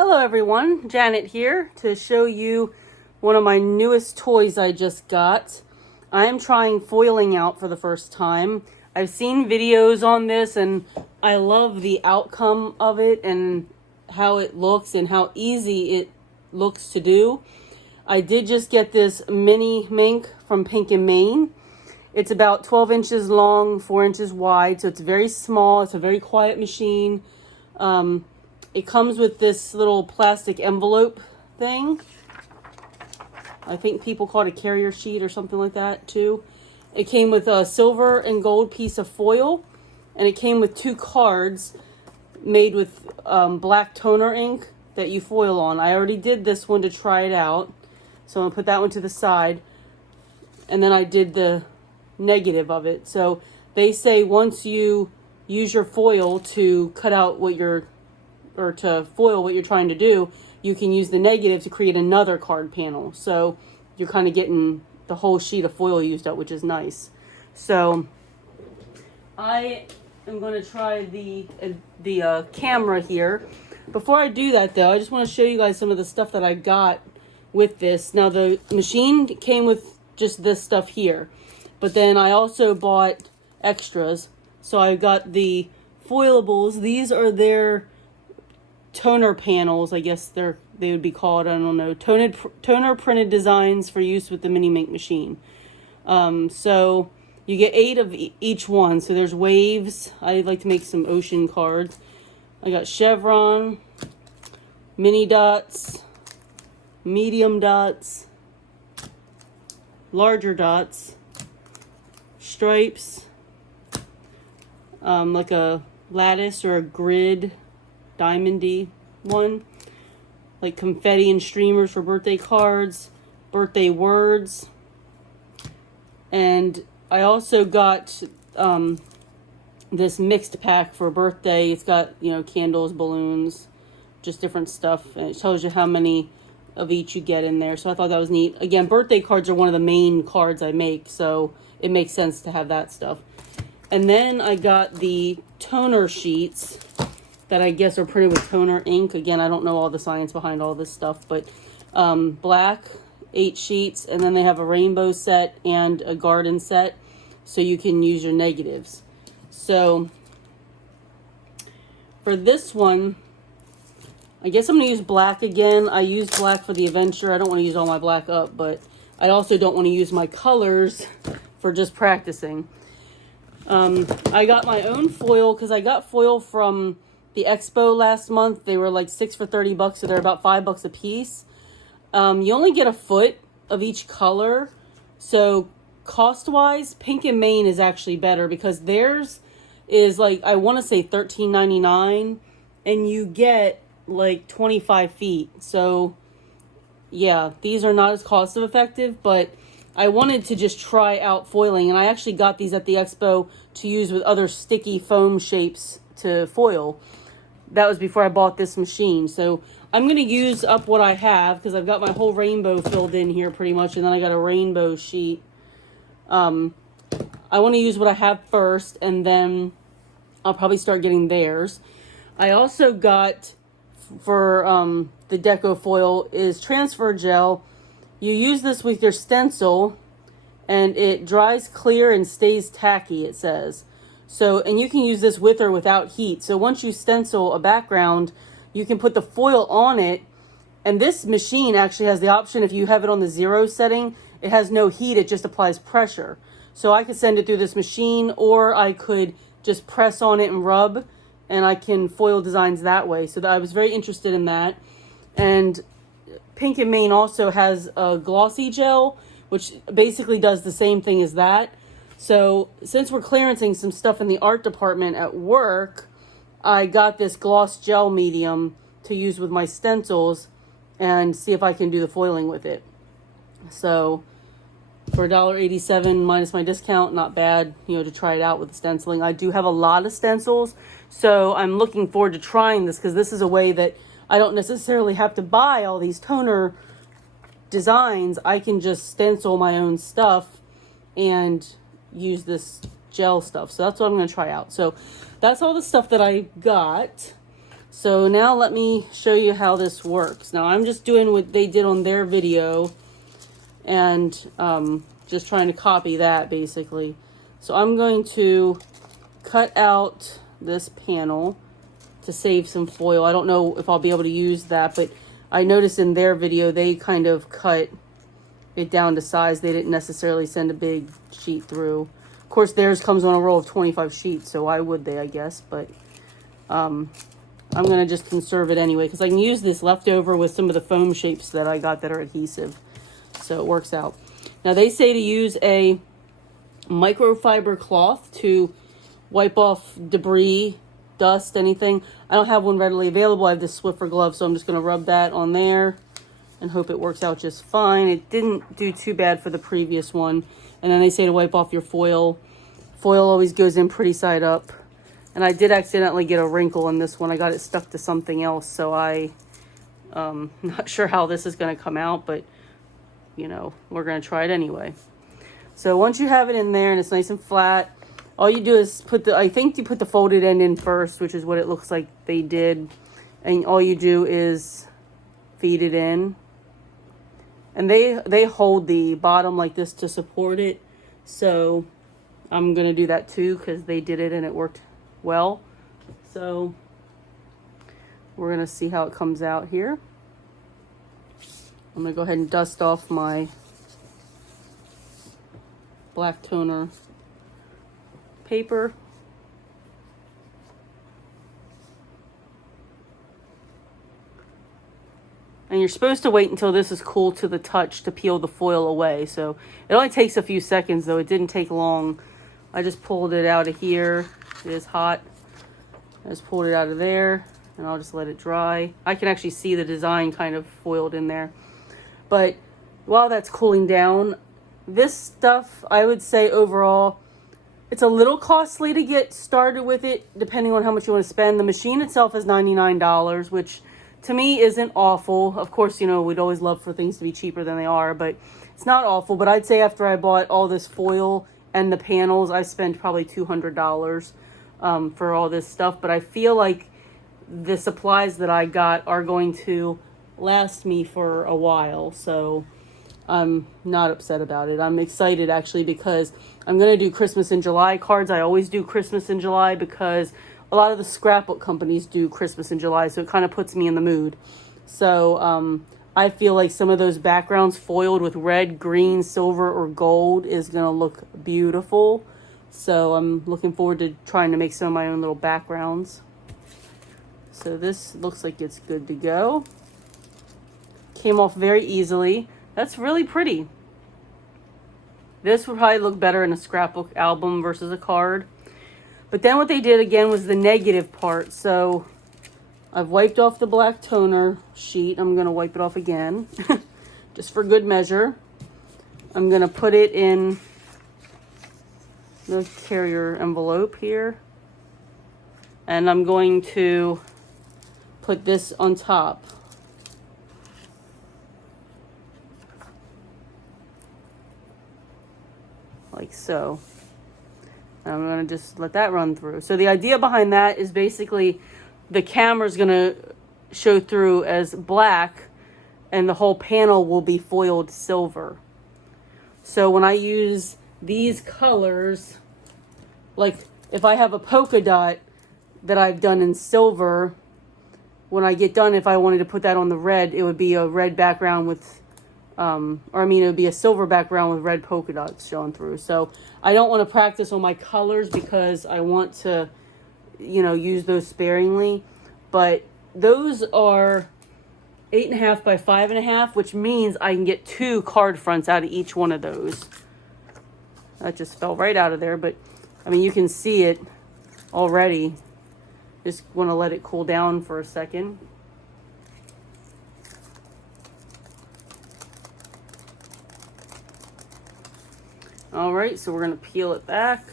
Hello everyone, Janet here to show you one of my newest toys I just got. I am trying foiling out for the first time. I've seen videos on this and I love the outcome of it and how it looks and how easy it looks to do. I did just get this Mini Minc from Pink and Main. It's about 12 inches long, 4 inches wide, so it's very small. It's a very quiet machine. It comes with this little plastic envelope thing. I think people call it a carrier sheet or something like that too. It came with a silver and gold piece of foil, and it came with 2 cards made with black toner ink that you foil on. I already did this one to try it out, so I'm going to put that one to the side. And then I did the negative of it. So they say once you use your foil to cut out what you're or to foil what you're trying to do, you can use the negative to create another card panel. So you're kind of getting the whole sheet of foil used up, which is nice. So I am going to try the camera here. Before I do that though, I just want to show you guys some of the stuff that I got with this. Now the machine came with just this stuff here, but then I also bought extras. So I got the foilables. These are their toner panels, I guess they would be called. I don't know. Toner printed designs for use with the Mini Minc machine. So you get 8 of each one. So there's waves. I like to make some ocean cards. I got chevron, mini dots, medium dots, larger dots, stripes, like a lattice or a grid diamondy one, like confetti and streamers for birthday cards, birthday words. And I also got this mixed pack for birthday. It's got, you know, candles, balloons, just different stuff, and it tells you how many of each you get in there. So I thought that was neat. Again, birthday cards are one of the main cards I make, so it makes sense to have that stuff. And then I got the toner sheets that I guess are printed with toner ink. Again, I don't know all the science behind all this stuff, but black 8 sheets, and then they have a rainbow set and a garden set, so you can use your negatives. So for this one, I guess I'm going to use black again. I used black for the adventure. I don't want to use all my black up, but I also don't want to use my colors for just practicing. I got my own foil because I got foil from the expo last month. They were like 6 for $30, so they're about $5 a piece. You only get a foot of each color, so cost-wise, Pink and Main is actually better because theirs is like, I want to say $13.99, and you get like 25 feet. So yeah, these are not as cost effective, but I wanted to just try out foiling, and I actually got these at the expo to use with other sticky foam shapes to foil. That was before I bought this machine. So I'm going to use up what I have because I've got my whole rainbow filled in here pretty much, and then I got a rainbow sheet. I want to use what I have first, and then I'll probably start getting theirs. I also got for the deco foil is transfer gel. You use this with your stencil and it dries clear and stays tacky, it says. So, and you can use this with or without heat. So once you stencil a background, you can put the foil on it. And this machine actually has the option, if you have it on the 0 setting, it has no heat, it just applies pressure. So I could send it through this machine, or I could just press on it and rub, and I can foil designs that way. So I was very interested in that. And Pink and Main also has a glossy gel, which basically does the same thing as that. So since we're clearancing some stuff in the art department at work, I got this gloss gel medium to use with my stencils and see if I can do the foiling with it. So for $1.87 minus my discount, not bad, you know, to try it out with the stenciling. I do have a lot of stencils, so I'm looking forward to trying this because this is a way that I don't necessarily have to buy all these toner designs. I can just stencil my own stuff and use this gel stuff. So that's what I'm going to try out. So that's all the stuff that I got. So now let me show you how this works. Now I'm just doing what they did on their video and just trying to copy that basically. So I'm going to cut out this panel to save some foil. I don't know if I'll be able to use that, but I noticed in their video they kind of cut it down to size. They didn't necessarily send a big sheet through. Of course, theirs comes on a roll of 25 sheets, so why would they, I guess, but I'm going to just conserve it anyway because I can use this leftover with some of the foam shapes that I got that are adhesive, so it works out. Now, they say to use a microfiber cloth to wipe off debris, dust, anything. I don't have one readily available. I have this Swiffer glove, so I'm just going to rub that on there and hope it works out just fine. It didn't do too bad for the previous one. And then they say to wipe off your foil. Foil always goes in pretty side up. And I did accidentally get a wrinkle in this one. I got it stuck to something else, so not sure how this is going to come out, but you know, we're going to try it anyway. So once you have it in there and it's nice and flat, all you do is I think you put the folded end in first, which is what it looks like they did. And all you do is feed it in. And they hold the bottom like this to support it. So I'm going to do that too because they did it and it worked well. So we're going to see how it comes out here. I'm going to go ahead and dust off my black toner paper. And you're supposed to wait until this is cool to the touch to peel the foil away. So it only takes a few seconds though. It didn't take long. I just pulled it out of here. It is hot. I just pulled it out of there and I'll just let it dry. I can actually see the design kind of foiled in there. But while that's cooling down, this stuff, I would say overall, it's a little costly to get started with it, depending on how much you want to spend. The machine itself is $99, which to me isn't awful. Of course, you know, we'd always love for things to be cheaper than they are, but it's not awful. But I'd say after I bought all this foil and the panels, I spent probably $200 for all this stuff. But I feel like the supplies that I got are going to last me for a while, so I'm not upset about it. I'm excited actually because I'm going to do Christmas in July cards. I always do Christmas in July because a lot of the scrapbook companies do Christmas in July, so it kind of puts me in the mood. So I feel like some of those backgrounds foiled with red, green, silver, or gold is going to look beautiful. So I'm looking forward to trying to make some of my own little backgrounds. So this looks like it's good to go. Came off very easily. That's really pretty. This would probably look better in a scrapbook album versus a card. But then what they did again was the negative part. So I've wiped off the black toner sheet. I'm going to wipe it off again, just for good measure. I'm going to put it in the carrier envelope here. And I'm going to put this on top. Like so. I'm going to just let that run through. So the idea behind that is basically the camera's going to show through as black and the whole panel will be foiled silver. So when I use these colors, like if I have a polka dot that I've done in silver, when I get done, if I wanted to put that on the red, it would be a red background with it would be a silver background with red polka dots showing through. So I don't want to practice on my colors because I want to, you know, use those sparingly. But those are 8.5 by 5.5, which means I can get 2 card fronts out of each one of those. That just fell right out of there, but I mean, you can see it already. Just want to let it cool down for a second. All right, so we're going to peel it back.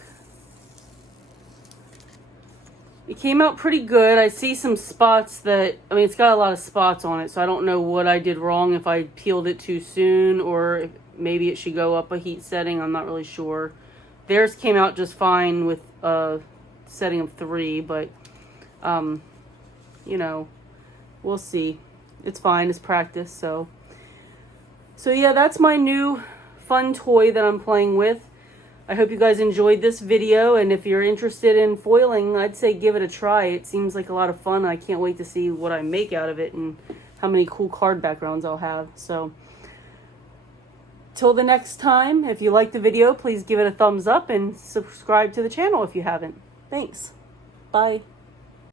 It came out pretty good. I see some spots that, I mean, it's got a lot of spots on it, so I don't know what I did wrong, if I peeled it too soon or if maybe it should go up a heat setting. I'm not really sure. Theirs came out just fine with a setting of 3, but you know, we'll see. It's fine. It's practice. So yeah, that's my new fun toy that I'm playing with. I hope you guys enjoyed this video, and if you're interested in foiling, I'd say give it a try. It seems like a lot of fun. I can't wait to see what I make out of it and how many cool card backgrounds I'll have. So till the next time, if you liked the video, please give it a thumbs up and subscribe to the channel if you haven't. Thanks. Bye.